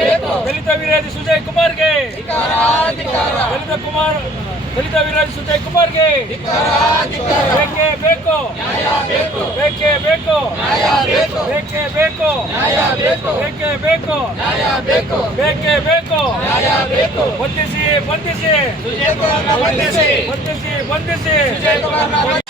ಬೇಕು ದಲಿತ ವಿರೋಧಿ ಸುಜಯ್ ಕುಮಾರ್ಗೆ. ದಲಿತ ಕುಮಾರ್ ದಲಿತ ವಿರೋಧಿ ಸುಜಯ್ ಕುಮಾರ್ಗೆ. ಬೇಕೇ ಬೇಕು. ಬೇಕೇ ಬೇಕು. ಬೇಕೇ ಬೇಕು. ಬೇಕೇ ಬೇಕು. ಬೇಕೇ ಬೇಕು. ಬಂಧಿಸಿ ಬಂಧಿಸಿ ಬಂಧಿಸಿ ಬಂಧಿಸಿ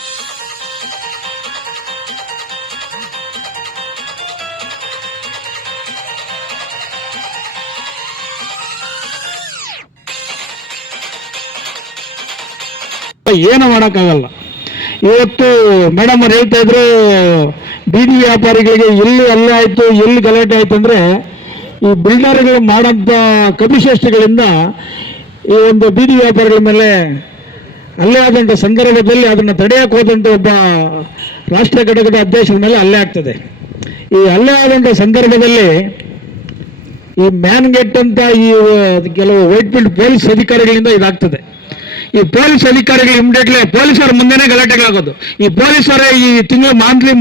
ಏನು ಮಾಡೋಕ್ಕಾಗಲ್ಲ. ಇವತ್ತು ಮೇಡಮ್ ಅವ್ರು ಹೇಳ್ತಾ ಇದ್ರು, ಬೀದಿ ವ್ಯಾಪಾರಿಗಳಿಗೆ ಎಲ್ಲಿ ಅಲ್ಲೇ ಆಯಿತು ಎಲ್ಲಿ ಗಲಾಟೆ ಆಯ್ತು ಅಂದರೆ ಈ ಬಿಲ್ಡರ್ಗಳು ಮಾಡೋಂಥ ಕಪಿಶೇಷ್ಟಿಗಳಿಂದ ಈ ಒಂದು ಬೀದಿ ವ್ಯಾಪಾರಿಗಳ ಮೇಲೆ ಅಲ್ಲೇ ಆದಂಥ ಸಂದರ್ಭದಲ್ಲಿ ಅದನ್ನು ತಡೆಯಕ್ಕೆ ಹೋದಂಥ ಒಬ್ಬ ರಾಷ್ಟ್ರ ಘಟಕದ ಅಧ್ಯಕ್ಷರ ಮೇಲೆ ಅಲ್ಲೇ ಆಗ್ತದೆ. ಈ ಅಲ್ಲೇ ಆದಂಥ ಸಂದರ್ಭದಲ್ಲಿ ಈ ಮ್ಯಾನ್ ಗೇಟ್ ಅಂತ ಈ ಕೆಲವು ವೈಟ್ ಫೀಲ್ಡ್ ಪೊಲೀಸ್ ಅಧಿಕಾರಿಗಳಿಂದ ಇದಾಗ್ತದೆ. ಈ ಪೊಲೀಸ್ ಅಧಿಕಾರಿಗಳು ಇಮಿಡಿಯೇಟ್ಲಿ ಪೊಲೀಸರ ಮುಂದೆನೇ ಗಲಾಟೆಗಳಾಗೋದು. ಈ ಪೊಲೀಸರೇ ಈ ತಿಂಗಳು ಮಾಂತ್ಲಿ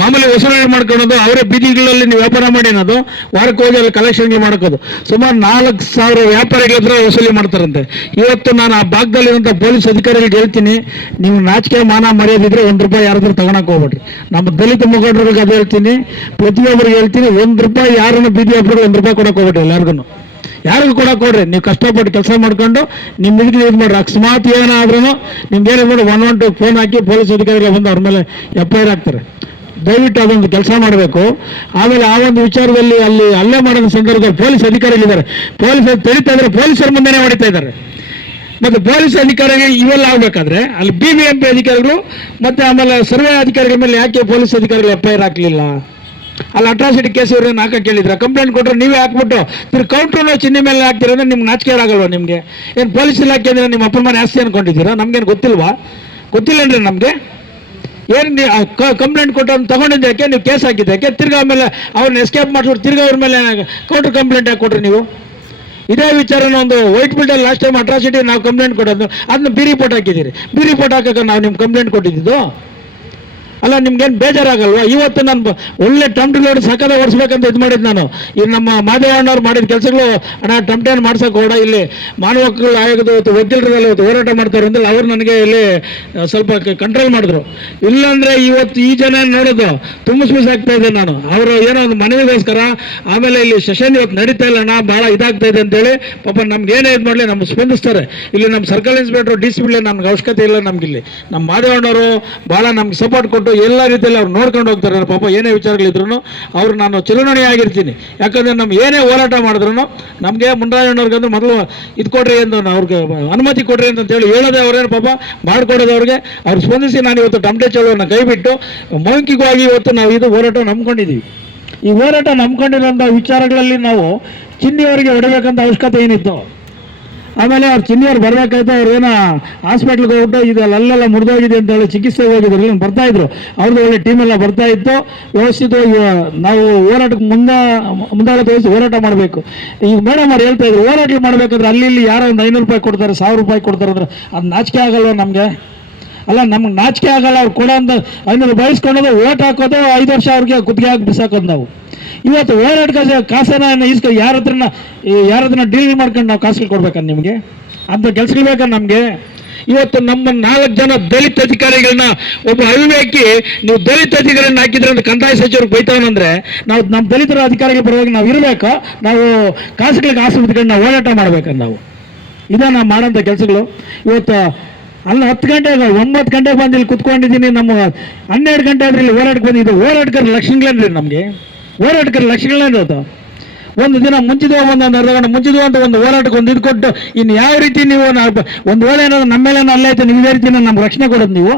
ಮಾಮೂಲಿ ವಸೂಲಿ ಮಾಡ್ಕೊಳೋದು, ಅವರೇ ಬೀದಿಗಳಲ್ಲಿ ನೀವು ವ್ಯಾಪಾರ ಮಾಡಿ ಅನ್ನೋದು, ವಾರಕ್ಕೆ ಹೋಗಿ ಅಲ್ಲಿ ಕಲೆಕ್ಷನ್ಗಳು ಮಾಡ್ಕೋದು. ಸುಮಾರು ನಾಲ್ಕು ಸಾವಿರ ವ್ಯಾಪಾರಿಗಳ ವಸೂಲಿ ಮಾಡ್ತಾರಂತೆ. ಇವತ್ತು ನಾನು ಆ ಭಾಗದಲ್ಲಿರುವಂಥ ಪೊಲೀಸ್ ಅಧಿಕಾರಿಗಳಿಗೆ ಹೇಳ್ತೀನಿ, ನೀವು ನಾಚಿಕೆ, ಮಾನ ಮರ್ಯಾದಿದ್ರೆ ಒಂದು ರೂಪಾಯಿ ಯಾರಾದ್ರೂ ತಗೊಳಕ್ ಹೋಗ್ಬೇಡ್ರಿ. ನಮ್ಮ ದಲಿತ ಮುಖಂಡರಿಗೆ ಅದು ಹೇಳ್ತೀನಿ, ಪ್ರತಿಯೊಬ್ಬರಿಗೆ ಹೇಳ್ತೀನಿ, ಒಂದು ರೂಪಾಯಿ ಯಾರನ್ನು ಬೀದಿ ಹಬ್ಬರಿಗೆ ಒಂದು ರೂಪಾಯಿ ಕೊಡಕ್ಕೆ ಹೋಗ್ಬೇಡ್ರಿ ಎಲ್ಲರಿಗೂ ಯಾರಿಗೂ ಕೂಡ ಕೊಡ್ರಿ. ನೀವು ಕಷ್ಟಪಟ್ಟು ಕೆಲಸ ಮಾಡ್ಕೊಂಡು ನಿಮ್ಮ ಇದಕ್ಕೆ ಇದು ಮಾಡ್ರಿ. ಅಕಸ್ಮಾತ್ ಏನಾದ್ರೂ ನಿಮ್ಗೆ ಏನಾದ್ರು ಮಾಡಿ ಒನ್ ಒನ್ ಟು ಫೋನ್ ಹಾಕಿ ಪೊಲೀಸ್ ಅಧಿಕಾರಿಗಳು ಬಂದು ಅವ್ರ ಮೇಲೆ ಎಫ್ ಐ ಆರ್ ಹಾಕ್ತಾರೆ. ದಯವಿಟ್ಟು ಅದೊಂದು ಕೆಲಸ ಮಾಡಬೇಕು. ಆಮೇಲೆ ಆ ಒಂದು ವಿಚಾರದಲ್ಲಿ ಅಲ್ಲಿ ಅಲ್ಲೇ ಮಾಡಿದ ಸಂದರ್ಭದಲ್ಲಿ ಪೊಲೀಸ್ ಅಧಿಕಾರಿಗಳಿದ್ದಾರೆ ಪೊಲೀಸರು ತಿಳಿತಾ ಇದ್ದಾರೆ ಪೊಲೀಸರ ಮುಂದೆನೇ ಹೊಡಿತಾ ಇದ್ದಾರೆ. ಮತ್ತೆ ಪೊಲೀಸ್ ಅಧಿಕಾರಿಗಳು ಇವೆಲ್ಲ ಆಗ್ಬೇಕಾದ್ರೆ ಅಲ್ಲಿ ಬಿ ಬಿ ಎಂ ಪಿ ಅಧಿಕಾರಿಗಳು ಮತ್ತೆ ಆಮೇಲೆ ಸರ್ವೆ ಅಧಿಕಾರಿಗಳ ಮೇಲೆ ಯಾಕೆ ಪೊಲೀಸ್ ಅಧಿಕಾರಿಗಳು ಎಫ್ ಐ ಹಾಕ್ಲಿಲ್ಲ? ಅಲ್ಲಿ ಅಟ್ರಾಸಿಟಿ ಕೇಸ್ ಇವ್ರನ್ನ ಹಾಕಕ್ಕೆ ಕೇಳಿದ್ರ. ಕಂಪ್ಲೇಂಟ್ ಕೊಟ್ಟರೆ ನೀವೇ ಹಾಕ್ಬಿಟ್ಟು ತಿರು ಕೌಂಟ್ರನ್ನ ಚಿಹ್ನೆ ಮೇಲೆ ಹಾಕ್ತೀರ ಅಂದ್ರೆ ನಿಮ್ಗೆ ನಾಚಿಕೆ ಆಗಲ್ವಾ ನಿಮಗೆ? ಏನು ಪೊಲೀಸ್ ಇಲಾಖೆ ಅಂದರೆ ನಿಮ್ಮ ಅಪ್ಪನ ಮನೆ ಆಸ್ತಿ ಅನ್ಕೊಂಡಿದ್ದೀರಾ? ನಮ್ಗೇನು ಗೊತ್ತಿಲ್ವಾ? ಗೊತ್ತಿಲ್ಲೇನ್ರಿ ನಮಗೆ? ಏನು ಕಂಪ್ಲೇಂಟ್ ಕೊಟ್ಟು ಅವ್ನು ತಗೊಂಡಿದ್ದಕ್ಕೆ, ನೀವು ಕೇಸ್ ಹಾಕಿದ್ದಕ್ಕೆ, ತಿರ್ಗಾ ಆಮೇಲೆ ಅವ್ರನ್ನ ಎಸ್ಕೇಪ್ ಮಾಡಿಸ್ಬಿಟ್ಟು ತಿರ್ಗಾ ಅವ್ರ ಮೇಲೆ ಕೌಂಟ್ರ್ ಕಂಪ್ಲೇಂಟ್ ಕೊಟ್ರಿ ನೀವು? ಇದೇ ವಿಚಾರನ ಒಂದು ವೈಟ್ ಬಿಲ್ಡಲ್ಲಿ ಲಾಸ್ಟ್ ಟೈಮ್ ಅಟ್ರಾಸಿಟಿ ನಾವು ಕಂಪ್ಲೇಂಟ್ ಕೊಡೋದು ಅದನ್ನ ಬಿ ರಿಪೋರ್ಟ್ ಹಾಕಿದ್ದೀರಿ. ಬಿ ರಿಪೋರ್ಟ್ ಹಾಕಕ್ಕೆ ನಾವು ನಿಮ್ಗೆ ಕಂಪ್ಲೇಂಟ್ ಕೊಟ್ಟಿದ್ದು. ಅಲ್ಲ, ನಿಮ್ಗೇನು ಬೇಜಾರಾಗಲ್ವಾ? ಇವತ್ತು ನಾನು ಒಳ್ಳೆ ಟಮ್ಟಿ ಲೋಡ್ ಸಕದ ಓಡಿಸ್ಬೇಕಂತ ಇದು ಮಾಡಿದ್ದು ನಾನು. ಈ ನಮ್ಮ ಮಾದೇವಣ್ಣವ್ರು ಮಾಡಿದ ಕೆಲಸಗಳು, ಅಣ್ಣ ಟಮ್ಟೇನ್ ಮಾಡ್ಸೋಕೆ ಓಡ ಇಲ್ಲಿ ಮಾನವ ಹಕ್ಕುಗಳ ಆಯೋಗದ ಇವತ್ತು ವಕೀಲರಲ್ಲಿ ಇವತ್ತು ಹೋರಾಟ ಮಾಡ್ತಾರೆ ಅಂದ್ರೆ ಅವ್ರು ನನಗೆ ಇಲ್ಲಿ ಸ್ವಲ್ಪ ಕಂಟ್ರೋಲ್ ಮಾಡಿದ್ರು. ಇಲ್ಲಾಂದರೆ ಇವತ್ತು ಈ ಜನ ನೋಡೋದು ತುಂಬಿಸ್ಬಿಸಾಗ್ತಾ ಇದೆ ನಾನು. ಅವರು ಏನೋ ಒಂದು ಮನವಿಗೋಸ್ಕರ ಆಮೇಲೆ ಇಲ್ಲಿ ಸೆಷನ್ ಇವತ್ತು ನಡೀತಾ ಇಲ್ಲ ಅಣ್ಣ ಭಾಳ ಇದಾಗ್ತಾ ಇದೆ ಅಂತೇಳಿ ಪಾಪ ನಮ್ಗೆ ಏನೇ ಇದು ಮಾಡಲಿ, ನಮ್ಗೆ ಸ್ಪಂದಿಸ್ತಾರೆ. ಇಲ್ಲಿ ನಮ್ಮ ಸರ್ಕಲ್ ಇನ್ಸ್ಪೆಕ್ಟರ್, ಡಿ ಸಿ ನಮ್ಗೆ ಅವಶ್ಯಕತೆ ಇಲ್ಲ ನಮ್ಗೆ ಇಲ್ಲಿ ನಮ್ಮ ಮಾದೇವಣ್ಣವರು ಭಾಳ ನಮ್ಗೆ ಸಪೋರ್ಟ್ ಕೊಟ್ಟು ಎಲ್ಲ ರೀತಿಯಲ್ಲಿ ಅವ್ರು ನೋಡ್ಕೊಂಡು ಹೋಗ್ತಾರೆ. ಪಾಪ ಏನೇ ವಿಚಾರಗಳಿದ್ರು ಅವ್ರು ನಾನು ಚಿರುನಣಿ ಆಗಿರ್ತೀನಿ ಯಾಕಂದ್ರೆ ನಮ್ಗೆ ಏನೇ ಹೋರಾಟ ಮಾಡಿದ್ರು ನಮಗೆ ಮುಂಡಾಯಣ್ಣವ್ರಿಗಂದ್ರೆ ಮೊದಲು ಇದು ಕೊಡ್ರಿ ಅಂತ ಅವ್ರಿಗೆ ಅನುಮತಿ ಕೊಡ್ರಿ ಅಂತ ಹೇಳಿ ಹೇಳೋದೇ ಅವ್ರೇನು ಪಾಪ ಮಾಡ್ಕೊಡೋದು ಅವ್ರಿಗೆ. ಅವ್ರು ಸ್ಪಂದಿಸಿ ನಾನು ಇವತ್ತು ಟಮಟೆ ಚಳುವನ್ನ ಕೈಬಿಟ್ಟು ಮೌಖಿಕವಾಗಿ ಇವತ್ತು ನಾವು ಇದು ಹೋರಾಟ ನಂಬ್ಕೊಂಡಿದ್ದೀವಿ ಈ ಹೋರಾಟ ನಂಬ್ಕೊಂಡಿರೋಂಥ ವಿಚಾರಗಳಲ್ಲಿ ನಾವು ಚಿನ್ನಿಯವರಿಗೆ ಹೊಡಬೇಕಂತ ಅವಶ್ಯಕತೆ ಏನಿತ್ತು ಆಮೇಲೆ ಅವ್ರು ಚಿನ್ನಿಯವ್ರು ಬರ್ಬೇಕಾಯ್ತು ಅವ್ರು ಏನೋ ಹಾಸ್ಪಿಟ್ಲ್ಗೆ ಹೋಗ್ಬಿಟ್ಟು ಇದು ಅಲ್ಲೆಲ್ಲ ಮುರಿದೋಗಿದೆ ಅಂತ ಹೇಳಿ ಚಿಕಿತ್ಸೆ ಹೋಗಿದ್ರು ಇಲ್ಲಿ ಬರ್ತಾ ಇದ್ರು. ಅವ್ರದ್ದು ಒಳ್ಳೆ ಟೀಮ್ ಎಲ್ಲ ಬರ್ತಾ ಇತ್ತು. ವ್ಯವಸ್ಥಿತವಾಗಿ ನಾವು ಹೋರಾಟಕ್ಕೆ ಮುಂದೆ ಮುಂದಾಳ ತೋರಿಸಿ ಹೋರಾಟ ಮಾಡಬೇಕು. ಈಗ ಮೇಡಮ್ ಅವ್ರು ಹೇಳ್ತಾ ಇದ್ರು, ಹೋರಾಟ ಮಾಡಬೇಕಾದ್ರೆ ಅಲ್ಲಿ ಇಲ್ಲಿ ಯಾರೋ ಒಂದು ಐನೂರು ರೂಪಾಯಿ ಕೊಡ್ತಾರೆ, ಸಾವಿರ ರೂಪಾಯಿ ಕೊಡ್ತಾರೆ ಅಂದ್ರೆ ಅದು ನಾಚಿಕೆ ಆಗಲ್ಲ ನಮಗೆ? ಅಲ್ಲ, ನಮ್ಗೆ ನಾಚಿಕೆ ಆಗಲ್ಲ, ಅವ್ರು ಕೊಡೋ ಅಂತ ಐನೂರು ಬಯಸ್ಕೊಂಡೋದು ಓಟ್ ಹಾಕೋದು ಐದು ವರ್ಷ ಅವ್ರಿಗೆ ಕುತ್ತಿಗೆ ಹಾಕಿ ಬಿಸಾಕೋದು ನಾವು. ಇವತ್ತು ಓಡಾಡ್ ಕಾಸು ಕಾಸನ್ನ ಇಸ್ಕೊ ಯಾರ ಹತ್ರನ ಯಾರ ಹತ್ರನ ಡೀಲ್ ಮಾಡ್ಕೊಂಡು ನಾವು ಕಾಸುಗಳು ಕೊಡ್ಬೇಕಾ ನಿಮಗೆ? ಅಂತ ಕೆಲ್ಸಗಳು ಬೇಕಾ ನಮಗೆ? ಇವತ್ತು ನಮ್ಮ ನಾಲ್ಕು ಜನ ದಲಿತ ಅಧಿಕಾರಿಗಳನ್ನ ಒಬ್ಬ ಅವಿವೇಕಿ, ನೀವು ದಲಿತ ಅಧಿಕಾರಿಗಳನ್ನ ಹಾಕಿದ್ರೆ ಅಂತ ಕಂದಾಯ ಸಚಿವರು ಬೈತಾವನಂದ್ರೆ ನಾವು ನಮ್ಮ ದಲಿತರ ಅಧಿಕಾರಿಗಳ ಪರವಾಗಿ ನಾವು ಇರಬೇಕು, ನಾವು ಕಾಸುಗಳಿಗೆ ಆಸೆ ಬಿಟ್ಕೊಂಡು ನಾವು ಹೋರಾಟ ಮಾಡ್ಬೇಕಂತ ನಾವು. ಇದೇ ನಾವು ಮಾಡೋಂಥ ಕೆಲಸಗಳು. ಇವತ್ತು ಅಲ್ಲಿ ಹತ್ತು ಗಂಟೆಗೆ, ಒಂಬತ್ತು ಗಂಟೆಗೆ ಬಂದು ಇಲ್ಲಿ ಕುತ್ಕೊಂಡಿದ್ದೀನಿ, ನಮ್ಮ ಹನ್ನೆರಡು ಗಂಟೆ ಆದ್ರೆ ಇಲ್ಲಿ ಓಡಾಡ್ಕೊಂಡು ಇದು ಓಡಾಡ್ಕೊಂಡು ಲಕ್ಷಣಗಳೇನ್ರಿ ನಮಗೆ? ಹೋರಾಟಗಾರ ಇರೋದು ಒಂದು ದಿನ ಮುಂಚಿದ ಒಂದು ಒಂದು ಅರ್ಧ ಗಂಟೆ ಮುಂಚಿದ ಅಂತ ಒಂದು ಹೋರಾಟಕ್ಕೆ ಒಂದು ಇದು ಕೊಟ್ಟು ಇನ್ನು ಯಾವ ರೀತಿ ನೀವು ಒಂದು ವೇಳೆ ಏನಾದ್ರು ನಮ್ಮ ಮೇಲೆ ಅಲ್ಲೇ ಆಯ್ತು ನೀವು ಇದೇ ರೀತಿ ನಮ್ಗೆ ರಕ್ಷಣೆ ಕೊಡೋದು ನೀವು.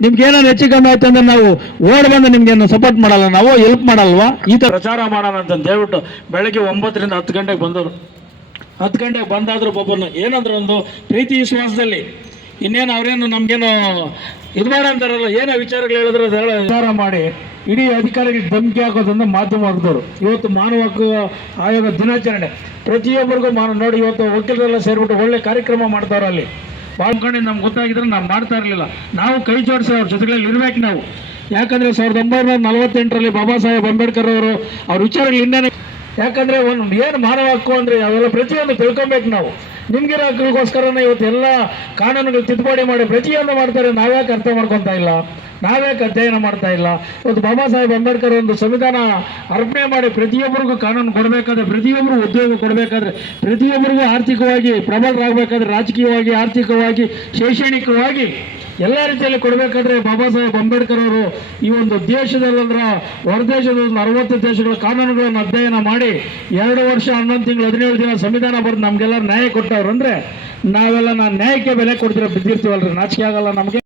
ನಿಮ್ಗೆ ಏನಾದ್ರು ಹೆಚ್ಚು ಕಮ್ಮಿ ಆಯ್ತು ಅಂದ್ರೆ ನಾವು ಓಡ್ ಬಂದು ನಿಮ್ಗೆ ಸಪೋರ್ಟ್ ಮಾಡಲ್ಲ ನಾವು ಹೆಲ್ಪ್ ಮಾಡಲ್ವಾ? ಈ ಥರ ಪ್ರಚಾರ ಮಾಡೋಣ ಅಂತ ಹೇಳ್ಬಿಟ್ಟು ಬೆಳಗ್ಗೆ ಒಂಬತ್ತರಿಂದ ಹತ್ತು ಗಂಟೆಗೆ ಬಂದವರು. ಹತ್ತು ಗಂಟೆಗೆ ಬಂದಾದ್ರೂ ಒಬ್ಬರನ್ನ ಏನಂದ್ರೆ ಒಂದು ಪ್ರೀತಿ ವಿಶ್ವಾಸದಲ್ಲಿ ಇನ್ನೇನು ಅವ್ರೇನು ನಮ್ಗೇನು ಇದು ಮಾಡಂತಾರಲ್ಲ ಏನೋ ವಿಚಾರಗಳು ಹೇಳಿದ್ರೆ ವಿಚಾರ ಮಾಡಿ. ಇಡೀ ಅಧಿಕಾರಿಗಳಿಗೆ ಧಮಕಿ ಹಾಕೋದನ್ನ ಮಾಧ್ಯಮ ವರ್ಗದವರು ಇವತ್ತು ಮಾನವ ಹಕ್ಕು ಆಯೋಗ ದಿನಾಚರಣೆ. ಪ್ರತಿಯೊಬ್ಬರಿಗೂ ಮಾನ ನೋಡಿ, ಇವತ್ತು ವಕೀಲರೆಲ್ಲ ಸೇರಿಬಿಟ್ಟು ಒಳ್ಳೆ ಕಾರ್ಯಕ್ರಮ ಮಾಡ್ತಾವ್ರೆ ಅಲ್ಲಿ. ಬಾಳ್ಕೊಂಡು ನಮ್ಗೆ ಗೊತ್ತಾಗಿದ್ರೆ ನಾವು ಮಾಡ್ತಾ ಇರಲಿಲ್ಲ. ನಾವು ಕೈ ಜೋಡಿಸಿ ಅವ್ರ ಜೊತೆಗಳಲ್ಲಿ ಇರ್ಬೇಕು ನಾವು. ಯಾಕಂದರೆ ಸಾವಿರದ ಒಂಬೈನೂರ ನಲವತ್ತೆಂಟರಲ್ಲಿ ಬಾಬಾ ಸಾಹೇಬ್ ಅಂಬೇಡ್ಕರ್ ಅವರು, ಅವ್ರ ವಿಚಾರಗಳು ಇನ್ನೇನೆ ಯಾಕಂದರೆ ಒಂದು ಏನು ಮಾನವ ಹಕ್ಕು ಅಂದರೆ, ಅವೆಲ್ಲ ಪ್ರತಿಯೊಂದು ತಿಳ್ಕೊಬೇಕು ನಾವು. ನಿಮ್ಗಿರೋ ಇವತ್ತು ಎಲ್ಲ ಕಾನೂನುಗಳು ತಿದ್ದುಪಡಿ ಮಾಡಿ ಪ್ರತಿಯೊಂದು ಮಾಡ್ತಾರೆ, ನಾವ್ಯಾಕೆ ಅರ್ಥ ಮಾಡ್ಕೊತಾ ಇಲ್ಲ? ನಾವ್ಯಾಕೆ ಅಧ್ಯಯನ ಮಾಡ್ತಾ ಇಲ್ಲ? ಇವತ್ತು ಬಾಬಾ ಸಾಹೇಬ್ ಅಂಬೇಡ್ಕರ್ ಒಂದು ಸಂವಿಧಾನ ಅರ್ಪಣೆ ಮಾಡಿ ಪ್ರತಿಯೊಬ್ಬರಿಗೂ ಕಾನೂನು ಕೊಡಬೇಕಾದ್ರೆ ಪ್ರತಿಯೊಬ್ಬರು ಉದ್ಯೋಗ ಕೊಡಬೇಕಾದ್ರೆ, ಪ್ರತಿಯೊಬ್ಬರಿಗೂ ಆರ್ಥಿಕವಾಗಿ ಪ್ರಬಲರಾಗಬೇಕಾದ್ರೆ, ರಾಜಕೀಯವಾಗಿ, ಆರ್ಥಿಕವಾಗಿ, ಶೈಕ್ಷಣಿಕವಾಗಿ ಎಲ್ಲ ರೀತಿಯಲ್ಲಿ ಕೊಡಬೇಕಾದ್ರೆ ಬಾಬಾ ಸಾಹೇಬ್ ಅಂಬೇಡ್ಕರ್ ಅವರು ಈ ಒಂದು ದೇಶದಲ್ಲಂದ್ರೆ ಹೊರದೇಶದ ಒಂದು ಅರವತ್ತು ದೇಶಗಳ ಕಾನೂನುಗಳನ್ನು ಅಧ್ಯಯನ ಮಾಡಿ ಎರಡು ವರ್ಷ ಹನ್ನೊಂದು ತಿಂಗಳು ಹದಿನೇಳು ದಿನ ಸಂವಿಧಾನ ಬರೆದು ನಮಗೆಲ್ಲ ನ್ಯಾಯ ಕೊಟ್ಟವ್ರು ಅಂದರೆ ನಾವೆಲ್ಲ ನಾನು ನ್ಯಾಯಕ್ಕೆ ಬೆಲೆ ಕೊಡ್ತಿರೋ ಬಿದ್ದಿರ್ತೀವಲ್ರಿ. ನಾಚಿಕೆ ಆಗಲ್ಲ ನಮಗೆ.